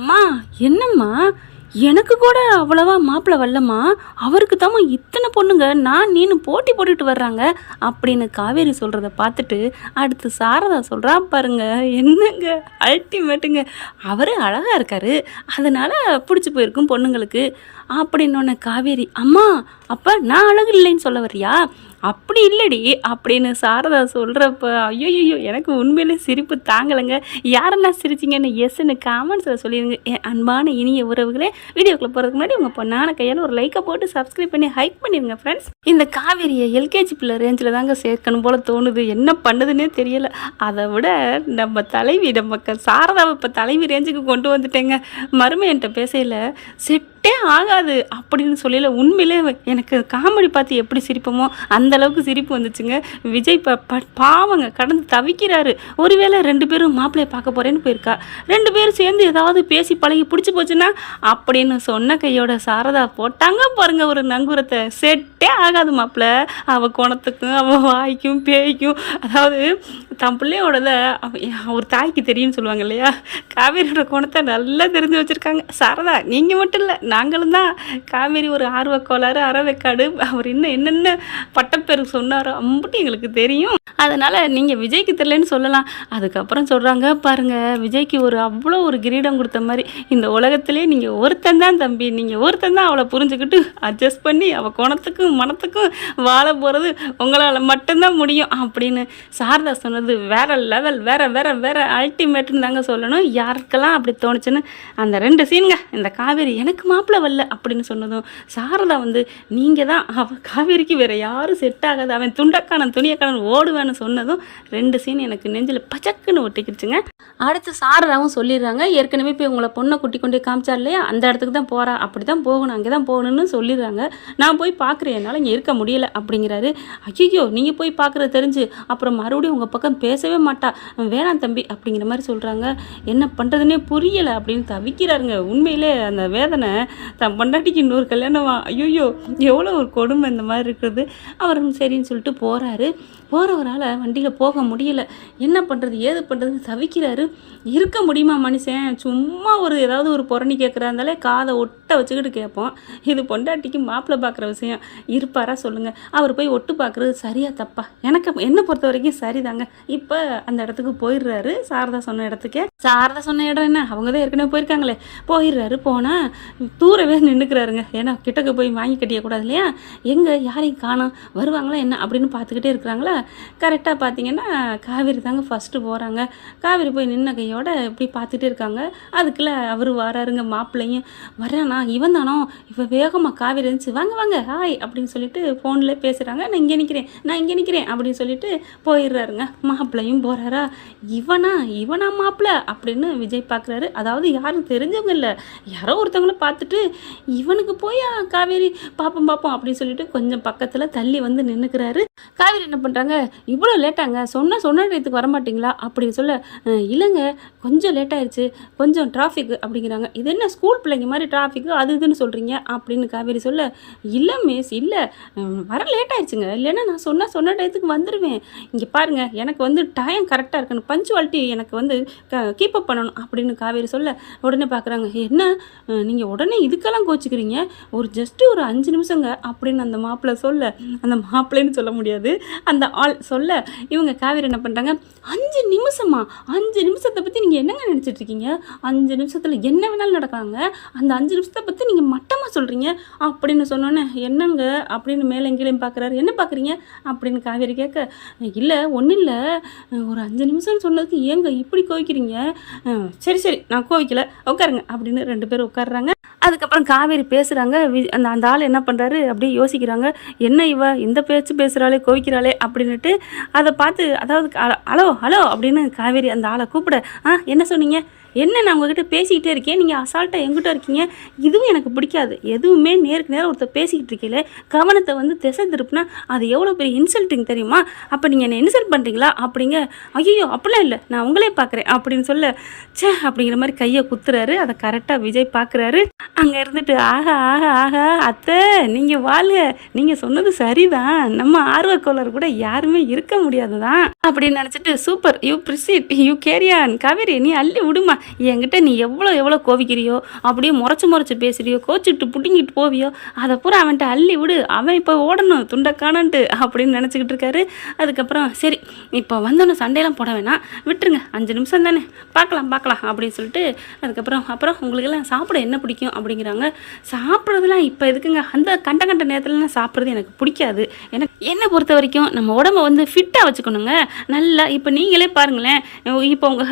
அம்மா என்னம்மா, எனக்கு கூட அவ்வளவா மாப்பிள்ளை வரலம்மா, அவருக்கு தாம்மா இத்தனை பொண்ணுங்க நான் நீனு போட்டி போட்டுட்டு வர்றாங்க அப்படின்னு காவேரி சொல்கிறத பார்த்துட்டு அடுத்து சாரதா சொல்கிறா பாருங்க. என்னங்க அல்டிமேட்டுங்க, அவரே அழகாக இருக்காரு, அதனால பிடிச்சி போயிருக்கும் பொண்ணுங்களுக்கு அப்படின்னோடனே காவேரி, அம்மா அப்போ நான் அழகு இல்லைன்னு சொல்ல வர்றியா? அப்படி இல்லடி அப்படின்னு சாரதா சொல்கிறப்ப ஐயோ எனக்கு உண்மையிலே சிரிப்பு தாங்கலைங்க. யாரெல்லாம் சிரிச்சிங்கன்னு எஸ்ன்னு காமெண்ட்ஸில் சொல்லிடுங்க. என் அன்பான இனிய உறவுகளே, வீடியோக்குள்ளே போகிறதுக்கு முன்னாடி உங்கள் பொண்ணான கையால் ஒரு லைக்கை போட்டு சப்ஸ்கிரைப் பண்ணி ஹைக் பண்ணிடுங்க ஃப்ரெண்ட்ஸ். இந்த காவேரியை எல்கேஜி பிள்ளை ரேஞ்சில் தாங்க சேர்க்கணும் போல் தோணுது, என்ன பண்ணுதுன்னே தெரியலை. அதை விட நம்ம தலைவி நம்ம சாரதாவை இப்போ தலைவி ரேஞ்சுக்கு கொண்டு வந்துட்டேங்க. மருமையன்ட்ட பேசையில் செட்டே ஆகாது அப்படின்னு சொல்லல. உண்மையிலே எனக்கு காமெடி பார்த்து எப்படி சிரிப்போமோ அந்த அளவுக்கு சிரிப்பு வந்துச்சுங்க. விஜய் பாவங்க கடந்து தவிக்கிறாரு. ஒருவேளை 2 பேரும் மாப்பிள்ளையை பார்க்க போறேன்னு போயிருக்கா, 2 பேரும் சேர்ந்து ஏதாவது பேசி பழகி பிடிச்சி போச்சுன்னா அப்படின்னு சொன்ன கையோட சாரதா போட்டாங்க பாருங்க ஒரு நங்கூரத்தை. செட்டே ஆகாது மாப்பிள்ளை, அவள் குணத்துக்கும் அவள் வாய்க்கும் பேய்க்கும், அதாவது தன் பிள்ளையோடத ஒரு தாய்க்கு தெரியும்னு சொல்லுவாங்க இல்லையா, காவேரியோட குணத்தை நல்லா தெரிஞ்சு வச்சுருக்காங்க சாரதா. நீங்கள் மட்டும் இல்லை, நாங்களும் தான். காவேரி ஒரு ஆர்வக்கோளாறு அறவைக்காடு, அவர் இன்னும் என்னென்ன பட்டப்பேருக்கு சொன்னாரோ அம்புட்டு எங்களுக்கு தெரியும். அதனால் நீங்கள் விஜய்க்கு தெரியலன்னு சொல்லலாம். அதுக்கப்புறம் சொல்கிறாங்க பாருங்கள், விஜய்க்கு அவ்வளோ ஒரு கிரீடம் கொடுத்த மாதிரி, இந்த உலகத்திலே நீங்கள் ஒருத்தன் தான் தம்பி, நீங்கள் ஒருத்தன் தான் அவளை புரிஞ்சுக்கிட்டு அட்ஜஸ்ட் பண்ணி அவள் குணத்துக்கும் மனத்துக்கும் வாழ போகிறது உங்களால் மட்டும்தான் முடியும் அப்படின்னு சாரதா சொன்னது வேற லெவல், வேற வேற வேற அல்டிமேட்டுன்னு தாங்க சொல்லணும். யாருக்கெல்லாம் அப்படி தோணுச்சுன்னு அந்த 2 சீனுங்க. இந்த காவேரி எனக்கு மாப்பிள்ளை வரல அப்படின்னு சொன்னதும் சாரதா நீங்கள் தான் அவள் காவேரிக்கு வேற யாரும் செட் ஆகாது, அவன் துண்டக்கானன் துணியக்கானன் ஓடுவேன்னு சொன்னதும் 2 சீன் எனக்கு நெஞ்சில் பச்சக்குன்னு ஒட்டிக்கிடுச்சுங்க. அடுத்து சாரதாவும் சொல்லிடுறாங்க, ஏற்கனவே போய் உங்களை பொண்ணை குட்டி கொண்டு காமிச்சா இல்லையா, அந்த இடத்துக்கு தான் போகிறா, அப்படி தான் போகணும், அங்கே தான் போகணும்னு சொல்லிடுறாங்க. நான் போய் பார்க்குறேன், என்னால் இங்கே இருக்க முடியலை அப்படிங்கிறாரு. ஐயோ நீங்கள் போய் பார்க்குறது தெரிஞ்சு அப்புறம் மறுபடியும் உங்கள் பக்கம் பேசவே மாட்டா, வேணாம் தம்பி அப்படிங்கிற மாதிரி சொல்கிறாங்க. என்ன பண்ணுறதுனே புரியலை அப்படின்னு தவிக்கிறாருங்க. உண்மையிலே அந்த வேதனை தன் பொண்டாட்டிக்கு இன்னொரு கல்யாணமா, ஐயோ எவ்வளோ ஒரு கொடுமை இந்த மாதிரி இருக்கிறது. அவரும் சரின்னு சொல்லிட்டு போகிறவரால் வண்டியில் போக முடியல. என்ன பண்ணுறது ஏது பண்ணுறதுன்னு தவிக்கிறாரு. இருக்க முடியுமா மனுஷன்? சும்மா ஏதாவது ஒரு புறணி கேட்குறாந்தாலே காதை ஒட்ட வச்சுக்கிட்டு கேட்போம். இது பொண்டாட்டிக்கு மாப்பிள்ளை பார்க்குற விஷயம், இருப்பாரா சொல்லுங்கள்? அவர் போய் ஒட்டு பார்க்குறது சரியா தப்பா? என்னை பொறுத்த வரைக்கும் சரிதாங்க. இப்போ அந்த இடத்துக்கு போயிடுறாரு, சாரதா சொன்ன இடத்துக்கே. சாரதா சொன்ன இடம் என்ன, அவங்க தான் ஏற்கனவே போயிருக்காங்களே. போயிடுறாரு. போனால் தூரவே நின்றுக்கிறாருங்க. ஏன்னா கிட்டக்க போய் வாங்கி கட்டியக்கூடாது இல்லையா. எங்கே யாரையும் காணோம், வருவாங்களா என்ன அப்படின்னு பார்த்துக்கிட்டே இருக்கிறாங்களா. கரெக்டாக பார்த்தீங்கன்னா காவேரி தாங்க ஃபஸ்ட்டு போகிறாங்க. காவேரி போய் நின்ன கையோட இப்படி பார்த்துட்டே இருக்காங்க. அதுக்குள்ளே அவர் வராருங்க. மாப்பிள்ளையும் வரானா, இவன் தானோ. இப்போ வேகமாக காவேரி இருந்துச்சு, வாங்க வாங்க ஹாய் அப்படின்னு சொல்லிட்டு ஃபோனில் பேசுகிறாங்க. நான் இங்கே நிற்கிறேன் அப்படின்னு சொல்லிட்டு போயிடுறாருங்க. மாப்பிள்ளையும் போகிறாரா. இவனா மாப்பிள்ளை அப்படின்னு விஜய் பார்க்குறாரு. அதாவது யாரும் தெரிஞ்சவங்க இல்லை, யாரோ ஒருத்தவங்கள பார்த்துட்டு இவனுக்கு போய் காவேரி பார்ப்போம் அப்படின்னு சொல்லிட்டு கொஞ்சம் பக்கத்தில் தள்ளி நின்றுக்கிறாரு. காவேரி என்ன பண்ணுறாங்க, இவ்வளோ லேட்டாங்க, சொன்ன இடத்துக்கு வரமாட்டிங்களா அப்படின்னு சொல்ல, இல்லைங்க கொஞ்சம் லேட் ஆயிடுச்சு, கொஞ்சம் டிராஃபிக் அப்படிங்கிறாங்க. இது என்ன ஸ்கூல் பிள்ளைங்க மாதிரி டிராஃபிக்கு அது இதுன்னு சொல்கிறீங்க அப்படின்னு காவேரி சொல்ல, இல்லை மிஸ் இல்லை வர லேட் ஆயிடுச்சுங்க, இல்லைன்னா நான் சொன்ன டயத்துக்கு வந்துடுவேன். இங்கே பாருங்கள் எனக்கு டைம் கரெக்டாக இருக்கணும், பஞ்சுவாலிட்டி எனக்கு கீப்பப் பண்ணணும் அப்படின்னு காவேரி சொல்ல, உடனே பார்க்குறாங்க, என்ன நீங்கள் உடனே இதுக்கெல்லாம் கோச்சிக்கிறீங்க, ஜஸ்ட்டு ஒரு 5 நிமிஷங்க அப்படின்னு அந்த மாப்பிள்ளை சொல்ல, அந்த மாப்பிள்ளைன்னு சொல்ல முடியாது அந்த ஆள் சொல்ல, இவங்க காவேரி என்ன பண்ணுறாங்க, 5 நிமிஷமா, 5 நிமிஷத்தை பற்றி நீங்கள் என்னங்க நினச்சிட்டு இருக்கீங்க, 5 நிமிஷத்தில் என்ன வேணாலும் நடக்காங்க, அந்த 5 நிமிஷத்தை பற்றி நீங்கள் மட்டமாக சொல்கிறீங்க அப்படின்னு சொன்னோன்னே, என்னங்க அப்படின்னு மேலே எங்கேயும் பார்க்குறாரு. என்ன பார்க்குறீங்க அப்படின்னு காவேரி கேட்க, இல்லை ஒன்றும் இல்லை, ஒரு 5 நிமிஷம்னு சொன்னதுக்கு ஏங்க இப்படி கோவிக்கிறீங்க, சரி நான் கோவிக்கல உட்காருங்க அப்படின்னு 2 பேரும் உட்காடுறாங்க. அதுக்கப்புறம் காவேரி பேசுகிறாங்க. அந்த ஆள் என்ன பண்ணுறாரு அப்படியே யோசிக்கிறாங்க, என்ன இவ இந்த பேச்சு பேசுகிறாளே கோவிக்கிறாளே அப்படின்னுட்டு அதை பார்த்து, அதாவது ஹலோ அப்படின்னு காவேரி அந்த ஆளை கூப்பிட, என்ன சொன்னீங்க, என்ன நான் உங்ககிட்ட பேசிக்கிட்டே இருக்கேன், நீங்கள் அசால்ட்டாக எங்கிட்ட இருக்கீங்க, இதுவும் எனக்கு பிடிக்காது. எதுவுமே நேருக்கு நேரம் ஒருத்தர் பேசிக்கிட்டு இருக்கீங்களே, கவனத்தை திசை திருப்புனா அது எவ்வளோ பெரிய இன்சல்ட்டிங் தெரியுமா, அப்போ நீங்கள் என்னை இன்சல்ட் பண்ணுறீங்களா அப்படிங்க. ஐயோ அப்படிலாம் இல்லை, நான் உங்களே பார்க்குறேன் அப்படின்னு சொல்ல, அப்படிங்கிற மாதிரி கையை குத்துறாரு. அதை கரெக்டாக விஜய் பார்க்குறாரு. அங்கே இருந்துட்டு, ஆஹா அத்தை நீங்கள் வாழ்க, நீங்கள் சொன்னது சரிதான், நம்ம ஆர்வக்கோளர் கூட யாருமே இருக்க முடியாது தான் அப்படின்னு நினச்சிட்டு, சூப்பர் யூ ப்ரிசிட் யூ கேரியான், காவேரி நீ அள்ளி விடுமா, என்கிட்ட நீ எவ்வளோ எவ்வளோ கோவிக்கிறியோ, அப்படியே முறைச்சு பேசுறியோ, கோச்சிட்டு புடுங்கிட்டு போவியோ, அதை பூரா அவன்கிட்ட அள்ளி விடு, அவன் இப்போ ஓடணும் துண்டக்கானன்ட்டு அப்படின்னு நினச்சிக்கிட்டு இருக்காரு. அதுக்கப்புறம் சரி இப்போ வந்தோன்னே சண்டையெல்லாம் போட வேணாம், விட்டுருங்க, 5 நிமிஷம் தானே, பார்க்கலாம் அப்படின்னு சொல்லிட்டு அப்புறம் உங்களுக்கெல்லாம் சாப்பிட என்ன பிடிக்கும் அப்படிங்கிறாங்க. சாப்பிட்றதுலாம் இப்போ எதுக்குங்க, அந்த கண்ட நேரத்துலலாம் சாப்பிட்றது எனக்கு பிடிக்காது. எனக்கு என்னை பொறுத்த வரைக்கும் நம்ம உடம்ப வந்து ஃபிட்டாக வச்சுக்கணுங்க. நல்லா இப்போ நீங்களே பாருங்களேன், இப்போ உங்கள்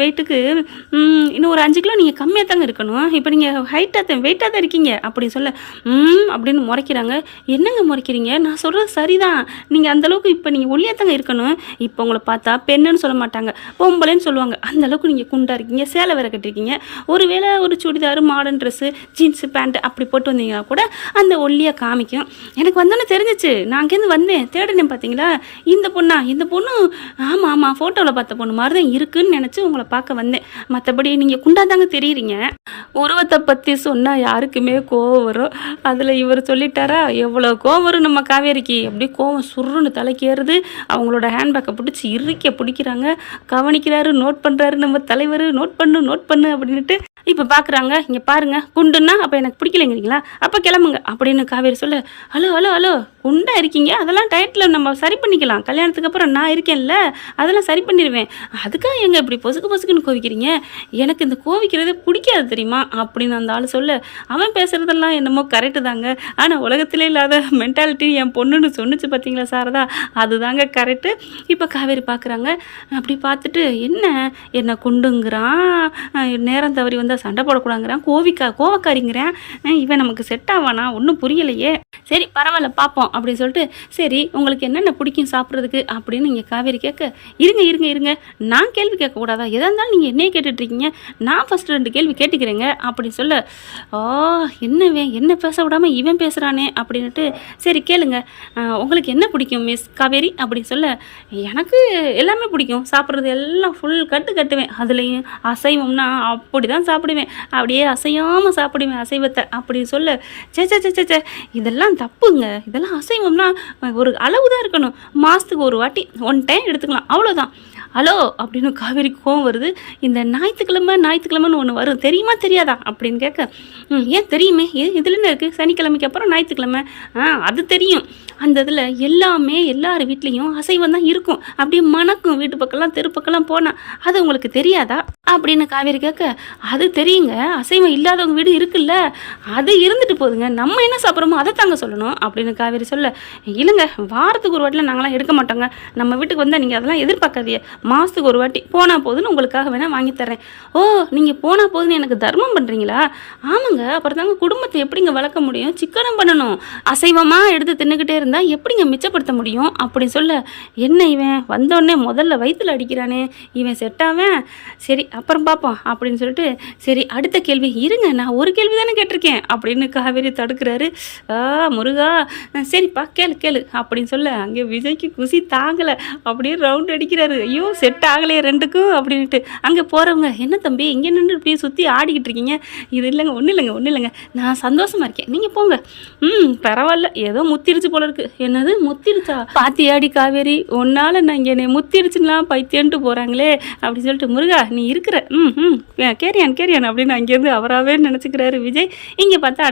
வெயிட்டுக்கு இன்னும் ஒரு 5 கிலோ நீங்கள் கம்மியாக தாங்க இருக்கணும். இப்போ நீங்கள் வெயிட்டாக தான் இருக்கீங்க அப்படின்னு சொல்ல அப்படின்னு முறைக்கிறாங்க. என்னங்க முறைக்கிறீங்க, நான் சொல்கிறது சரிதான், நீங்கள் அந்தளவுக்கு இப்போ நீங்கள் ஒல்லியாக தாங்க இருக்கணும். இப்போ உங்களை பார்த்தா பெண்ணுன்னு சொல்ல மாட்டாங்க, பொம்பளைன்னு சொல்லுவாங்க. அந்தளவுக்கு நீங்கள் குண்டாக இருக்கீங்க, சேலை வேற கட்டிருக்கீங்க. ஒருவேளை ஒரு churidar, modern dress, jeans pant அப்படி போட்டு வந்தீங்கன்னா கூட அந்த ஒல்லியாக காமிக்கும். எனக்கு வந்தோன்னே தெரிஞ்சிச்சு, நான் அங்கேருந்து வந்தேன், தேடினேன், பார்த்தீங்களா இந்த பொண்ணு ஆமாம் ஃபோட்டோவில் பார்த்த பொண்ணு மாதிரி தான் இருக்குன்னு நினச்சி உங்களை பார்க்க வந்தேன். மற்றபடி நீங்கள் குண்டாதாங்க தெரியுறீங்க. உருவத்தை பற்றி சொன்னால் யாருக்குமே கோவம் வரும். அதில் இவர் சொல்லிட்டாரா, எவ்வளோ கோவம் வரும் நம்ம காவேரிக்கு. அப்படி கோவம் சுருன்னு தலைக்கு ஏறுது. அவங்களோட ஹேண்ட்பேக்கை பிடிச்சி பிடிக்கிறாங்க. கவனிக்கிறாரு, நோட் பண்ணுறாரு நம்ம தலைவர். நோட் பண்ணு அப்படின்ட்டு இப்போ பார்க்குறாங்க. இங்கே பாருங்க, குண்டுன்னா அப்போ எனக்கு பிடிக்கலைங்கிறீங்களா, அப்போ கிளம்புங்க அப்படின்னு காவேரி சொல்ல, ஹலோ குண்டாக இருக்கீங்க, அதெல்லாம் டயட்டில் நம்ம சரி பண்ணிக்கலாம், கல்யாணத்துக்கு அப்புறம் நான் இருக்கேன்ல, அதெல்லாம் சரி பண்ணிடுவேன். அதுக்காக எங்கே இப்படி பொசுக்குன்னு கோவிக்கிறீங்க, எனக்கு இந்த கோவிக்கிறதே பிடிக்காது தெரியுமா அப்படின்னு அந்த ஆள் சொல்ல, அவன் பேசுகிறதெல்லாம் என்னமோ கரெக்டு தாங்க, ஆனால் உலகத்திலே இல்லாத மென்டாலிட்டி என் பொண்ணுன்னு சொன்னிச்சு பார்த்தீங்களா சாரதா, அதுதாங்க கரெக்டு. இப்போ காவேரி பார்க்குறாங்க. அப்படி பார்த்துட்டு என்ன குண்டுங்கிறான், நேரம் தவறி வந்தால் சண்டை போடக்கூடாங்கிறான், கோவக்காரிங்கிறேன், இவன் நமக்கு செட் ஆவானா, ஒன்றும் புரியலையே. சரி பரவாயில்ல பார்ப்போம் அப்படின்னு சொல்லிட்டு, சரி உங்களுக்கு என்னென்ன பிடிக்கும் சாப்பிட்றதுக்கு அப்படின்னு நீங்கள் காவேரி கேட்க, இருங்க நான் கேள்வி கேட்கக்கூடாதா, எதாக இருந்தாலும் நீங்கள் என்னையே கேட்டுட்ருக்கீங்க, நான் ஃபஸ்ட்டு 2 கேள்வி கேட்டுக்கிறேங்க அப்படின்னு சொல்ல, என்ன பேச விடாமல் இவன் பேசுகிறானே அப்படின்ட்டு, சரி கேளுங்க, உங்களுக்கு என்ன பிடிக்கும் மிஸ் காவேரி அப்படின்னு சொல்ல, எனக்கு எல்லாமே பிடிக்கும், சாப்பிட்றது எல்லாம் ஃபுல் கட்டுவேன், அதுலேயும் அசைவம்னா அப்படி தான் சாப்பிடுவேன், அப்படியே அசையாமல் சாப்பிடுவேன் அசைவத்தை அப்படின்னு சொல்ல, சே இதெல்லாம் தப்புங்க, இதெல்லாம் அசைவம்னா ஒரு அளவு தான் இருக்கணும், மாதத்துக்கு ஒரு வாட்டி 1 டைம் எடுத்துக்கலாம், அவ்வளோதான். ஹலோ அப்படின்னு காவேரி கோவம் வருது. இந்த ஞாயிற்றுக்கிழமைன்னு ஒன்று வரும், தெரியுமா தெரியாதா அப்படின்னு கேட்க, ஏன் தெரியுமே, இதில் என்ன இருக்குது, சனிக்கிழமைக்கு அப்புறம் ஞாயிற்றுக்கிழமை, அது தெரியும், அந்த இதில் எல்லார் வீட்லேயும் அசைவம் தான் இருக்கும், அப்படியே மணக்கும், வீட்டு பக்கம்லாம் தெரு பக்கம்லாம் போனால், அது உங்களுக்கு தெரியாதா அப்படின்னு காவேரி கேட்க, அது தெரியுங்க, அசைவம் இல்லாதவங்க வீடு இருக்குல்ல, அது இருந்துட்டு போதுங்க, நம்ம என்ன சாப்பிட்றோமோ அதை தாங்க சொல்லணும் அப்படின்னு காவேரி சொல்ல, இல்லைங்க வாரத்துக்கு ஒரு வாட்டிலாம் நாங்களாம் எடுக்க மாட்டோங்க, நம்ம வீட்டுக்கு வந்தால் நீங்கள் அதெல்லாம் எதிர்பார்க்காதீங்க, மாதத்துக்கு ஒரு வாட்டி போனால் போதுன்னு உங்களுக்காக வேணால் வாங்கி தரேன். ஓ நீங்கள் போனால் போதுன்னு எனக்கு தர்மம் பண்ணுறீங்களா? ஆமாங்க, அப்புறம் தாங்க குடும்பத்தை எப்படிங்க வளர்க்க முடியும், சிக்கனம் பண்ணணும், அசைவமாக எடுத்து தின்னுக்கிட்டே இருந்தால் எப்படிங்க மிச்சப்படுத்த முடியும் அப்படின்னு சொல்ல, என்ன இவன் வந்தோடனே முதல்ல வயிற்றுல அடிக்கிறானே, இவன் செட்டாவேன், சரி அப்புறம் பார்ப்போம் அப்படின்னு சொல்லிட்டு, சரி அடுத்த கேள்வி, இருங்க நான் ஒரு கேள்வி தானே கேட்டிருக்கேன் அப்படின்னு காவேரி தடுக்கிறாரு. முருகா சரிப்பா கேளு அப்படின்னு சொல்ல, அங்கே விஜய்க்கு குசி தாங்கலை, அப்படியே ரவுண்ட் அடிக்கிறாரு. ஐயோ செட் ஆகலையே 2க்கும் அப்படின்ட்டு. அங்கே போகிறவங்க, என்ன தம்பி இங்கே நின்று இப்படியே சுற்றி ஆடிக்கிட்டு இருக்கீங்க, இது ஒன்றும் இல்லைங்க, நான் சந்தோஷமாக இருக்கேன், நீங்கள் போங்க. பரவாயில்ல, ஏதோ முத்திருச்சு போல இருக்கு. என்னது முத்திருச்சா, பாத்தியாடி காவேரி, உன்னால் நான் இங்கே முத்திருச்சுலாம் பைத்தியன்ட்டு போகிறாங்களே அப்படின்னு சொல்லிட்டு, முருகா நீ இருக்கிற கேரியான் அப்படின்னு அங்கேருந்து அவராகவே நினச்சிக்கிறாரு விஜய். இங்கே பார்த்தா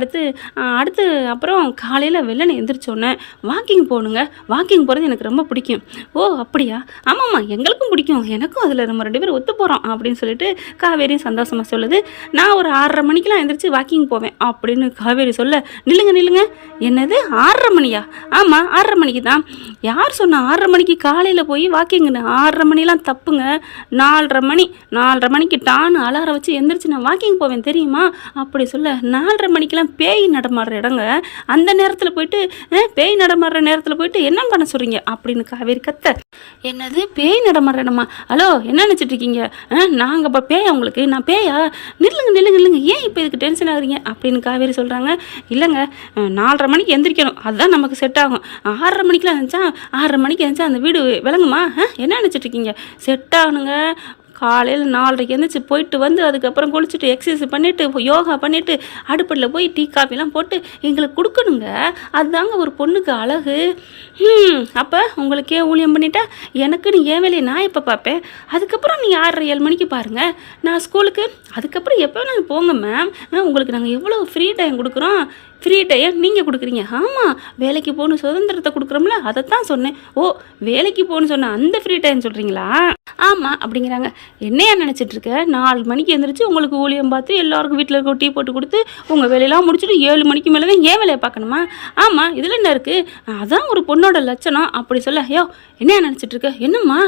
அடுத்து அப்புறம் காலையில் வெள்ளனை எந்திரிச்சோன்னே வாக்கிங் போகணுங்க, வாக்கிங் போகிறது எனக்கு ரொம்ப பிடிக்கும். ஓ அப்படியா, ஆமாம்மா எங்களுக்கும் பிடிக்கும், எனக்கும் அதில் நம்ம 2 பேரும் ஒத்து போகிறோம் அப்படின்னு சொல்லிட்டு காவேரியும் சந்தோஷமாக சொல்லுது. நான் ஒரு 6:30 மணிக்கெலாம் எழுந்திரிச்சு வாக்கிங் போவேன் அப்படின்னு காவேரி சொல்ல, நில்லுங்க, என்னது 6:30 மணியா? ஆமாம் 6:30 மணிக்கு தான். யார் சொன்னா 6:30 மணிக்கு காலையில் போய் வாக்கிங்னு? 6:30 மணிலாம் தப்புங்க, 4:30 மணிக்கு டான்னு அலாரம் வச்சு எந்திரிச்சு நான் வாக்கிங் போவேன் தெரியுமா அப்படி சொல்ல, 4:30 மணிக்கெலாம் பேய் நடமாடுற இடங்க, அந்த நேரத்தில் போயிட்டு பேய் நடமாடுற நேரத்தில் போயிட்டு என்ன பண்ண சொல்கிறீங்க அப்படின்னு காவேரி கத்த, என்னது பேய் நடமாடுற இடமா? ஹலோ என்ன நினச்சிட்டு இருக்கீங்க, நாங்கள் இப்போ பேயா உங்களுக்கு, நான் பேயா? நில்லுங்க, ஏன் இப்போ இதுக்கு டென்ஷன் ஆகுறீங்க அப்படின்னு காவேரி சொல்கிறாங்க. இல்லைங்க 4:30 மணிக்கு எந்திரிக்கணும், அதுதான் நமக்கு செட் ஆகும். 6:30 மணிக்கெலாம் இருந்துச்சா, 6:30 மணிக்கு இருந்துச்சா அந்த வீடு விளங்குமா? என்ன நினச்சிட்டு இருக்கீங்க? செட் ஆகணுங்க, காலையில் 4:30 எழுந்திரிச்சு போயிட்டு வந்து அதுக்கப்புறம் குளிச்சுட்டு எக்ஸசைஸ் பண்ணிவிட்டு யோகா பண்ணிவிட்டு அடுப்பில் போய் டீ காஃபிலாம் போட்டு எங்களுக்கு கொடுக்கணுங்க. அதுதாங்க ஒரு பொண்ணுக்கு அழகு. அப்போ உங்களுக்கே ஊழியம் பண்ணிட்டா எனக்குன்னு என் வேலையை நான் எப்போ பார்ப்பேன்? அதுக்கப்புறம் நீ 6:30 மணிக்கு பாருங்கள் நான் ஸ்கூலுக்கு. அதுக்கப்புறம் எப்போ நாங்கள் போங்க மேம், உங்களுக்கு நாங்கள் எவ்வளோ ஃப்ரீ டைம் கொடுக்குறோம். ஃப்ரீ டைம் நீங்கள் கொடுக்குறீங்க. ஆமாம், வேலைக்கு போகணும் சுதந்திரத்தை கொடுக்குறோம்ல, அதைத்தான் சொன்னேன். ஓ, வேலைக்கு போகணுன்னு சொன்ன அந்த ஃப்ரீ டைம் சொல்கிறீங்களா? ஆமாம் அப்படிங்கிறாங்க. என்னையா நினச்சிட்டு இருக்க? 4 மணிக்கு எழுந்திரிச்சு உங்களுக்கு ஊழியம் பார்த்து எல்லாருக்கும் வீட்டில் இருக்க டீ போட்டு கொடுத்து உங்கள் வேலையெல்லாம் முடிச்சுட்டு 7 மணிக்கு மேலே தான் ஏன் வேலையை பார்க்கணுமா? ஆமாம், இதில் என்ன இருக்குது? அதான் ஒரு பொண்ணோட லட்சணம் அப்படி சொல்ல. யோ, என்னையா நினச்சிட்டு இருக்க? என்னம்மா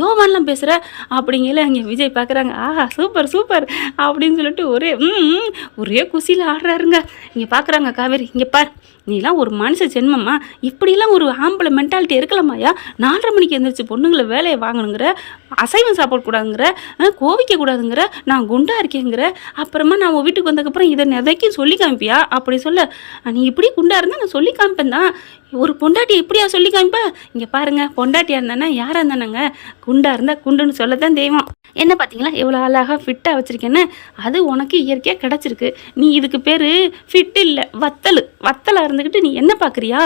யோவான்லாம் பேசுகிற அப்படிங்கல அங்கே விஜய் பார்க்குறாங்க. ஆஹா, சூப்பர் சூப்பர் அப்படின்னு சொல்லிட்டு ஒரே குசியில் ஆடுறாருங்க. இங்கே பார்க்குறாங்க. காவேரி, இங்கே பார், நீலாம் ஒரு மனுஷ ஜென்மம்மா, இப்படிலாம் ஒரு ஆம்பளை மென்டாலிட்டி இருக்கலாமாயா? 4:30 மணிக்கு எழுந்திரிச்சு பொண்ணுங்களை வேலையை வாங்கணுங்கிற, அசைவம் சாப்பிடக்கூடாதுங்கிற, கோவிக்க கூடாதுங்கிற, நான் குண்டா இருக்கேங்கிற, அப்புறமா நான் உன் வீட்டுக்கு வந்ததுக்கப்புறம் இதை எதைக்கும் சொல்லி காமிப்பியா அப்படி சொல்ல. நீ இப்படி குண்டா இருந்தால் நான் சொல்லி காமிப்பேன் தான். ஒரு பொண்டாட்டி எப்படியா சொல்லி காமிப்ப? இங்கே பாருங்க, பொண்டாட்டியாக இருந்தானே யாராக இருந்தானாங்க, குண்டா இருந்தால் குண்டுன்னு சொல்லத்தான் தெய்வம். என்ன பார்த்தீங்களா எவ்வளோ அழகாக ஃபிட்டாக வச்சுருக்கேன்னு? அது உனக்கு இயற்கையாக கிடச்சிருக்கு. நீ இதுக்கு பேர் ஃபிட் இல்லை, வத்தலாக இருந்துக்கிட்டு நீ என்ன பார்க்குறியா?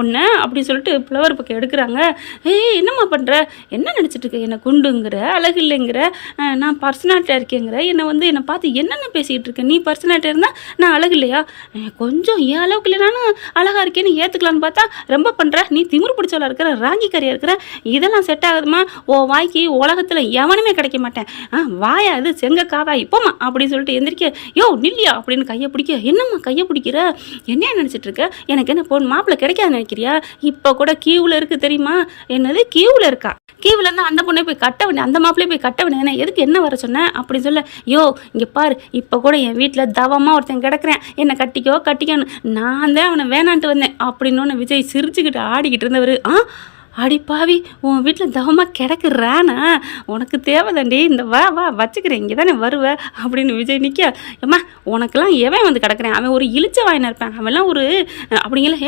ஒன்று அப்படி சொல்லிட்டு ஃப்ளவர் பக்கம் எடுக்கிறாங்க. என்னம்மா பண்ணுற? என்ன நினச்சிட்டு இருக்க? என்னை குண்டுங்கிற, அழகு இல்லைங்கிற, நான் பர்சனாலிட்டியாக இருக்கேங்கிற, என்னை பார்த்து என்னென்ன பேசிக்கிட்டு இருக்கேன்? நீ பர்சனாலிட்டியாக இருந்தால் நான் அழகு இல்லையா? கொஞ்சம் ஏன் அளவுக்கு இல்லைனாலும் அழகாக இருக்கேன்னு ஏற்றுக்கலான்னு பார்த்தா ரொம்ப பண்ணுற. நீ திமிரு பிடிச்சவளாக இருக்கிற, ராங்கி கறியாக இருக்கிற, இதெல்லாம் செட் ஆகுதுமா? ஓ வாய்க்கு உலகத்தில் எவனுமே கிடைக்க மாட்டேன். வாயா இது செங்க காவாய் இப்போமா அப்படின்னு சொல்லிட்டு எந்திரிக்க. யோ நில்லியா அப்படின்னு கையை பிடிக்க. என்னம்மா கையை பிடிக்கிற? என்ன நினச்சிட்டு இருக்க? எனக்கு என்ன பொண்ணு மாப்பிள்ளை கிடைக்காது நினைக்கிறியா? இப்போ கூட கியூவில் இருக்குது தெரியுமா? என்னது கியூவில் இருக்கா? கீவில் இருந்தால் அந்த பொண்ணை போய் கட்ட வேண்டிய, அந்த மாப்பிள்ளையே போய் கட்ட வேண்டிய, எதுக்கு என்ன வர சொன்னேன் அப்படின்னு சொல்ல. யோ இங்கே பாரு, இப்போ கூட என் வீட்டில் தவமாக ஒருத்தன் கிடக்கிறேன், என்னை கட்டிக்கோன்னு நான் தான் அவனை வேணான்ட்டு வந்தேன் அப்படின்னு விஜய் சிரிச்சுக்கிட்டு ஆடிக்கிட்டு இருந்தவர். அடி பாவி, உன் வீட்டில் தவமாக கிடக்குறானா? உனக்கு தேவைதாண்டி, இந்த வா வச்சுக்கிறேன், இங்கே தானே வருவேன் அப்படின்னு விஜய் நிற்க. ஏம்மா உனக்கெல்லாம் எவன் வந்து கிடக்குறேன்? அவன் ஒரு இழிச்ச வாயினா இருப்பேன், அவன்லாம் ஒரு அப்படிங்களா?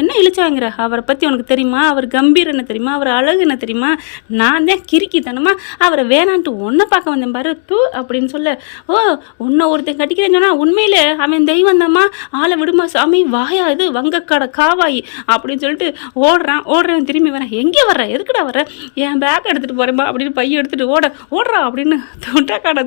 என்ன இழிச்ச வாங்குற? அவரை பற்றி உனக்கு தெரியுமா? அவர் கம்பீர் என்ன தெரியுமா? அவர் அழகு என்ன தெரியுமா? நான் தான் கிறுக்கித்தனமா அவரை வேணான்ட்டு ஒன்றை பார்க்க வந்தேன் பாரு தூ அப்படின்னு சொல்ல. ஓ, உன்னை ஒருத்தன் கட்டிக்கிறேன்னு சொன்னால் உண்மையிலே அவன் தெய்வம் தாம்மா, ஆளை விடுமா சாமி, வாயா இது வங்கக்கடை காவாயி அப்படின்னு சொல்லிட்டு ஓடுறேன் திரும்பி வரேன். எங்கே வர்ற? எதுக்குடா வர? என் பேக் எடுத்துகிட்டு போகிறேன்பா அப்படின்னு பையன் எடுத்துகிட்டு ஓடுறா அப்படின்னு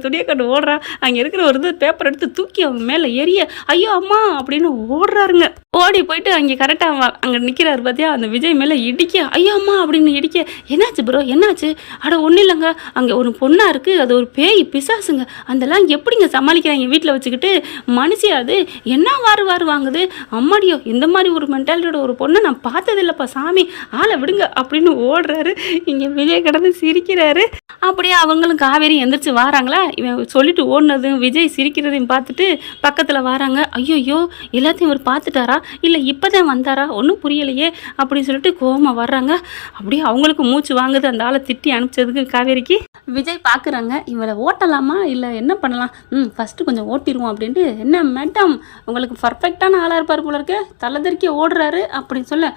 துணியை காட்ட ஓடுறா. அங்கே இருக்கிற ஒரு பேப்பர் எடுத்து தூக்கி அவங்க மேலே எரிய, ஐயோ அம்மா அப்படின்னு ஓடுறாருங்க. ஓடி போயிட்டு அங்கே கரெக்டாக அங்கே நிற்கிறாரு பார்த்தியா, அந்த விஜய் மேலே இடிக்க, ஐயோ அம்மா அப்படின்னு இடிக்க. என்னாச்சு ப்ரோ என்னாச்சு? அட ஒன்றும் இல்லைங்க, அங்கே ஒரு பொண்ணாக இருக்குது, அது ஒரு பேய் பிசாசுங்க, அதெல்லாம் எப்படிங்க சமாளிக்கிறாங்க வீட்டில் வச்சுக்கிட்டு? மனுஷியாது என்ன வாரு வாங்குது? அம்மாடியோ, இந்த மாதிரி ஒரு மென்டாலிட்டியோட ஒரு பொண்ணை நான் பார்த்ததில்லப்பா சாமி, ஆளை விடுங்க அப்படின்னு ஓடுறாரு. இங்கே விஜய் கடந்து சிரிக்கிறாரு. அப்படியே அவங்களும் காவேரி எந்திரிச்சு வராங்களா, இவன் சொல்லிட்டு ஓடினதும் விஜய் சிரிக்கிறதையும் பார்த்துட்டு பக்கத்தில் வராங்க. ஐயோ எல்லாத்தையும் இவர் பார்த்துட்டாரா இல்லை இப்போ தான் வந்தாரா ஒன்றும் புரியலையே அப்படின்னு சொல்லிட்டு கோவமாக வர்றாங்க. அப்படியே அவங்களுக்கு மூச்சு வாங்குது அந்த ஆளை திட்டி அனுப்பிச்சதுக்கு காவேரிக்கு. விஜய் பார்க்குறாங்க, இவளை ஓட்டலாமா இல்லை என்ன பண்ணலாம்? ஃபஸ்ட்டு கொஞ்சம் ஓட்டிடுவோம் அப்படின்ட்டு. என்ன மேடம் உங்களுக்கு பர்ஃபெக்டான ஆளாக இருப்பார் போல இருக்க, தலைதறிக்க ஓடுறாரு அப்படின்னு சொல்ல.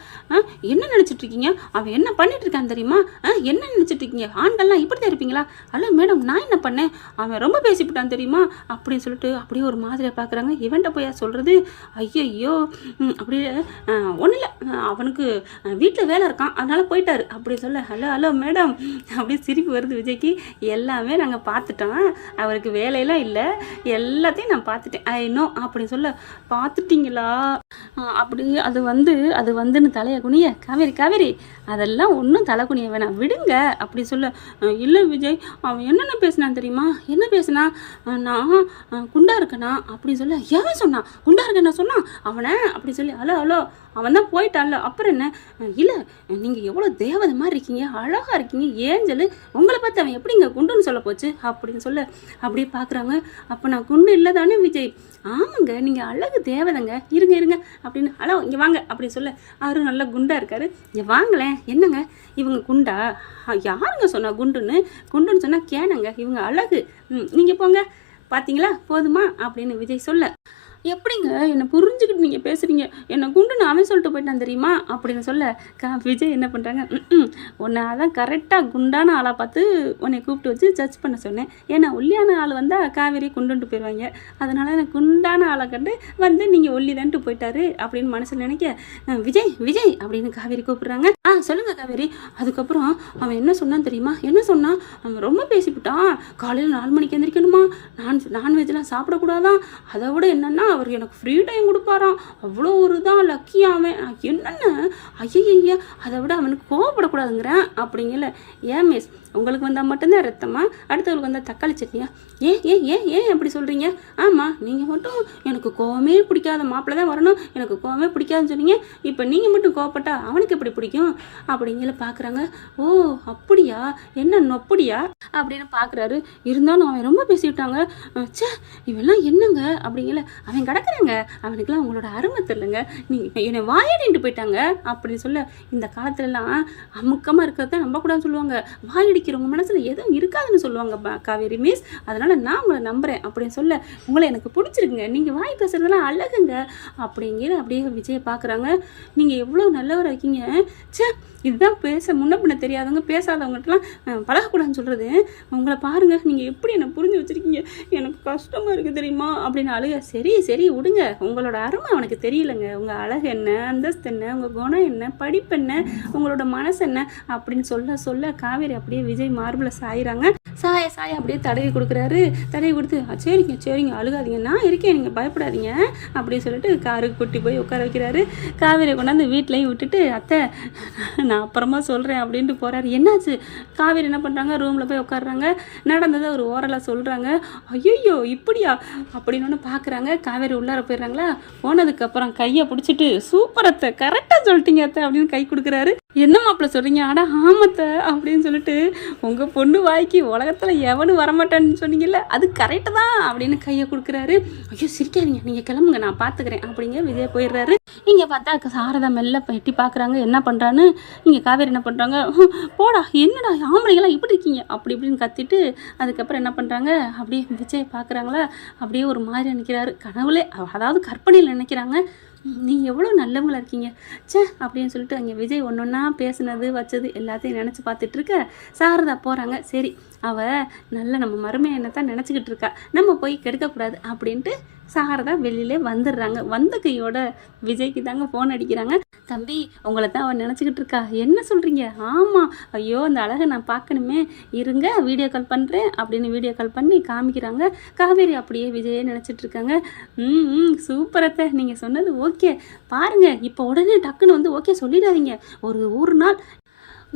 என்ன நினச்சிட்டு இருக்கீங்க? அவன் என்ன பண்ணிட்டு இருக்கான் தெரியுமா? என்ன நினச்சிட்டு இருக்கீங்க? ஆண்கள்லாம் இப்படி தான் இருப்பீங்களா? அல்ல மேடம், நான் என்ன பண்ணேன்? அவன் ரொம்ப பேசிவிட்டான் தெரியுமா அப்படின்னு சொல்லிட்டு அப்படியே ஒரு மாதிரியாக பார்க்குறாங்க. இவன்ட்ட போய் சொல்கிறது? ஐயோ அப்படியே ஒன்றும் இல்லை, அவனுக்கு வீட்டில் வேலை இருக்கான் அதனால் போயிட்டாரு அப்படி சொல்ல. ஹலோ மேடம் அப்படியே சிரிப்பு வருது விஜய்க்கு. எல்லாமே நாங்கள் பார்த்துட்டோம், அவருக்கு வேலையெல்லாம் இல்லை, எல்லாத்தையும் நான் பார்த்துட்டேன், இன்னும் அப்படின்னு சொல்ல. பார்த்துட்டிங்களா? அப்படி அது வந்துன்னு தலையை குனிய. காவேரி அதெல்லாம் ஒன்றும் தலை குனிய வேணாம், விடுங்க அப்படி சொல்ல. இல்லை விஜய், அவன் என்னென்ன பேசினான் தெரியுமா? என்ன பேசினா? நான் குண்டா இருக்கேனா அப்படி சொல்ல. ஏன் சொன்னான் குண்டா இருக்கேன்னா சொன்னான் அவனை அப்படி சொல்லி. ஹலோ அவன் தான் போயிட்டான்ல, அப்புறம் என்ன? இல்லை நீங்கள் எவ்வளோ தேவதை மாதிரி இருக்கீங்க, அழகாக இருக்கீங்க, ஏஞ்சல், உங்களை பார்த்து அவன் எப்படிங்க குண்டுன்னு சொல்ல போச்சு அப்படின்னு சொல்ல. அப்படியே பார்க்குறாங்க. அப்போ நான் குண்டு இல்லை தானே விஜய்? ஆமாங்க, நீங்கள் அழகு தேவதைங்க, இருங்க அப்படின்னு. ஹலோ இங்கே வாங்க அப்படி சொல்ல. அவரும் நல்லா குண்டாக இருக்காரு. இங்கே வாங்களேன். என்னங்க இவங்க குண்டா? யாருங்க சொன்னா குண்டுன்னு சொன்னால் கேனுங்க, இவங்க அழகு. நீங்கள் போங்க, பார்த்தீங்களா போதுமா அப்படின்னு விஜய் சொல்ல. எப்படிங்க என்னை புரிஞ்சுக்கிட்டு நீங்கள் பேசுகிறீங்க, என்னை குண்டுன்னு அவன் சொல்லிட்டு போயிட்டான் தெரியுமா அப்படின்னு சொல்ல விஜய் என்ன பண்ணுறாங்க, உன்னை அதான் கரெக்டாக குண்டான ஆளாக பார்த்து உன்னை கூப்பிட்டு வச்சு ஜட்ஜ் பண்ண சொன்னேன். ஏன்னா ஒல்லியான ஆள் வந்தால் காவேரி குண்டுன்ட்டு போயிடுவாங்க, அதனால் எனக்கு குண்டான ஆளை கண்டு வந்து நீங்கள் ஒல்லி தான்ட்டு போயிட்டாரு அப்படின்னு மனசில் நினைக்க விஜய் விஜய் அப்படின்னு காவேரி கூப்பிட்றாங்க. சொல்லுங்கள் காவேரி. அதுக்கப்புறம் அவன் என்ன சொன்னான் தெரியுமா, என்ன சொன்னான், அவன் ரொம்ப பேசிவிட்டான். காலையில் 4 மணிக்கு எந்திரிக்கணுமா, நான்வெஜ்லாம் சாப்பிடக்கூடாதான், அதை விட என்னென்னா அவர் எனக்கு ஃப்ரீ டைம் கொடுப்பாராம், அவ்வளோ ஒரு தான் லக்கியாவன். என்னென்ன ஐயா, அதை விட அவனுக்கு கோவப்படக்கூடாதுங்கிறேன் அப்படிங்கல. ஏன் மிஸ், உங்களுக்கு வந்தால் மட்டும்தான் ரத்தமா, அடுத்தவங்களுக்கு வந்தால் தக்காளி சட்னியா? ஏன் ஏன் ஏன் ஏன் அப்படி சொல்கிறீங்க? ஆமாம், நீங்கள் மட்டும் எனக்கு கோவமே பிடிக்காத மாப்பிள்ளை தான் வரணும், எனக்கு கோவமே பிடிக்காதுன்னு சொன்னீங்க, இப்போ நீங்கள் மட்டும் கோவப்பட்டா அவனுக்கு எப்படி பிடிக்கும் அப்படிங்கிற பார்க்குறாங்க. ஓ அப்படியா, என்ன நொப்படியா அப்படின்னு பார்க்குறாரு. இருந்தாலும் அவன் ரொம்ப பேசிவிட்டாங்க. சே இவெல்லாம் என்னங்க அப்படிங்கல. அவன் கிடக்குறாங்க, அவனுக்குலாம் உங்களோட அருமை தெரிலங்க, நீங்கள் என்னை வாயடின்ட்டு போயிட்டாங்க அப்படின்னு சொல்ல, இந்த காலத்துலலாம் அமுக்கமாக இருக்கிறத நம்பக்கூடாதுன்னு சொல்லுவாங்க, வாயடிக்கிறவங்க மனசில் எதுவும் இருக்காதுன்னு சொல்லுவாங்க காவேரி மிஸ், அதனால் நான் உங்களை நம்புகிறேன் அப்படின்னு சொல்ல, உங்களை எனக்கு பிடிச்சிருக்குங்க, நீங்கள் வாய் பேசுறதெல்லாம் அழகுங்க அப்படிங்கிற. அப்படியே விஜயை பார்க்குறாங்க. நீங்கள் எவ்வளோ நல்லவராக இருக்கீங்க. சே இதுதான் முன்ன பின்ன தெரியாதவங்க பேசாதவங்கட்டலாம் பழகக்கூடாதுன்னு சொல்கிறது. உங்களை பாருங்கள், நீங்கள் எப்படி என்னை புரிஞ்சு வச்சுருக்கீங்க, எனக்கு கஷ்டமாக இருக்குது தெரியுமா அப்படின்னு அழுக. சரி சரி விடுங்க, உங்களோட அருமை அவனுக்கு தெரியலைங்க, உங்கள் அழகு என்ன, அந்தஸ்து என்ன, உங்கள் குணம் என்ன, படிப்பு என்ன, உங்களோட மனசு என்ன அப்படின்னு சொல்ல காவேரி அப்படியே விஜய் மார்பில் சாயிறாங்க. சாய அப்படியே தடவி கொடுக்குறாரு. தடவி கொடுத்து சரிங்க அழுகாதீங்க, நான் இருக்கேன், நீங்கள் பயப்படாதீங்க அப்படின்னு சொல்லிட்டு காருக்கு கூட்டி போய் உட்கார வைக்கிறாரு. காவேரியை கொண்டாந்து வீட்லையும் விட்டுட்டு, அத்தை நான் அப்புறமா சொல்கிறேன் அப்படின்ட்டு போகிறாரு. என்னாச்சு? காவேரி என்ன பண்ணுறாங்க, ரூமில் போய் உட்காடுறாங்க. நடந்ததை ஒரு ஓரலாக சொல்கிறாங்க. ஐயோ இப்படியா அப்படின்னு பார்க்குறாங்க. காவேரி உள்ளார போயிடுறாங்களா. போனதுக்கப்புறம் கையை பிடிச்சிட்டு, சூப்பர் அத்தை, கரெக்டாக சொல்லிட்டீங்க அத்தை அப்படின்னு கை கொடுக்குறாரு. என்ன மாப்பிள்ள சொல்கிறீங்க? அட ஆமத்தை அப்படின்னு சொல்லிட்டு, உங்கள் பொண்ணு வாய்க்கு உலகத்தில் எவனும் வரமாட்டான்னு சொன்னீங்கல்ல, அது கரெக்டு தான் அப்படின்னு கையை கொடுக்குறாரு. ஐயோ சிரிக்காதீங்க, நீங்கள் கிளம்புங்க, நான் பார்த்துக்கிறேன் அப்படிங்க விஜய் போயிடுறாரு. இங்கே பார்த்தா சாரதா மெல்ல எட்டி பார்க்குறாங்க, என்ன பண்ணுறான்னு. இங்கே காவேரி என்ன பண்ணுறாங்க, போடா என்னடா ஆம்பளைங்களாம் இப்படி இருக்கீங்க அப்படி இப்படின்னு கத்திட்டு, அதுக்கப்புறம் என்ன பண்ணுறாங்க, அப்படியே விஜய் பார்க்குறாங்களா, அப்படியே ஒரு மாதிரி நினைக்கிறாரு. கனவுலே, அதாவது கற்பனையில் நினைக்கிறாங்க. நீங்கள் எவ்வளோ நல்லவங்களா இருக்கீங்க சே அப்படின்னு சொல்லிட்டு அங்கே விஜய் ஒன்றா பேசுனது வச்சது எல்லாத்தையும் நினச்சி பார்த்துட்ருக்க. சாரதா போகிறாங்க. சரி அவள் நல்ல நம்ம மருமையை என்ன தான் நினச்சிக்கிட்டு இருக்கா, நம்ம போய் கெடுக்கக்கூடாது அப்படின்ட்டு சாரதா வெளியிலே வந்துடுறாங்க. வந்த கையோட விஜய்க்கு தாங்க ஃபோன் அடிக்கிறாங்க. தம்பி உங்களை தான் அவன் நினச்சிக்கிட்டு இருக்கா. என்ன சொல்கிறீங்க? ஆமாம், ஐயோ அந்த அழகை நான் பார்க்கணுமே, இருங்க வீடியோ கால் பண்ணுறேன் அப்படின்னு வீடியோ கால் பண்ணி காமிக்கிறாங்க. காவேரி அப்படியே விஜயே நினச்சிட்டு இருக்காங்க. சூப்பரத்தை, நீங்கள் சொன்னது ஓகே. பாருங்கள் இப்போ உடனே டக்குன்னு வந்து ஓகே சொல்லிடாதீங்க, ஒரு நாள்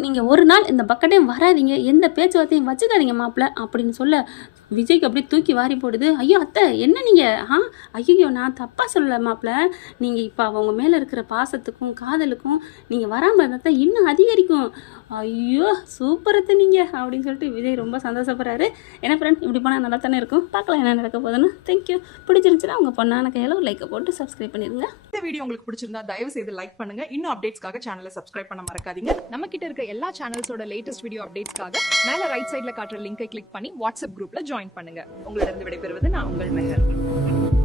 நீங்கள் ஒரு நாள் இந்த பக்கத்தையும் வராதிங்க, எந்த பேச்சுவார்த்தையும் வச்சுக்காதீங்க மாப்பிள்ள அப்படின்னு சொல்ல, விஜய்க்கு அப்படியே தூக்கி வாரி போடுது. ஐயோ அத்தை என்ன நீங்கள் ஐயோ நான் தப்பாக சொல்லலை மாப்பிள்ள, நீங்கள் இப்போ அவங்க மேலே இருக்கிற பாசத்துக்கும் காதலுக்கும் நீங்கள் வராமல் இருந்தால் தான் இன்னும் அதிகரிக்கும். ஐயோ சூப்பரத்தை நீங்கள் அப்படின்னு சொல்லிட்டு விஜய் ரொம்ப சந்தோஷப்படுறாரு. ஏன்னா ஃப்ரெண்ட் இப்படி போனால் நல்லா தானே இருக்கும். பார்க்கலாம் என்ன நடக்க போதுன்னு. தேங்க்யூ. பிடிச்சிருந்துச்சுன்னா உங்கள் பொண்ணான கையில் ஒரு லைக்கை போட்டு சப்ஸ்கிரைப் பண்ணிடுங்க. இந்த வீடியோ உங்களுக்கு பிடிச்சிருந்தா தயவு செய்து லைக் பண்ணுங்க. இன்னும் அப்டேட்ஸ்க்காக சேனலை சப்ஸ்கிரைப் பண்ண மறக்காதீங்க. நம்ம கிட்ட இருக்க எல்லா சேனல்ஸோட லேட்டஸ்ட் வீடியோ அப்டேட்ஸ்க்காக மேல ரைட் சைட்ல காட்டுற லிங்கை கிளிக் பண்ணி வாட்ஸ்அப் குரூப்ல ஜாயின் பண்ணுங்க. உங்களிடம் விடைபெறுவது நான் உங்கள் மெஹர்.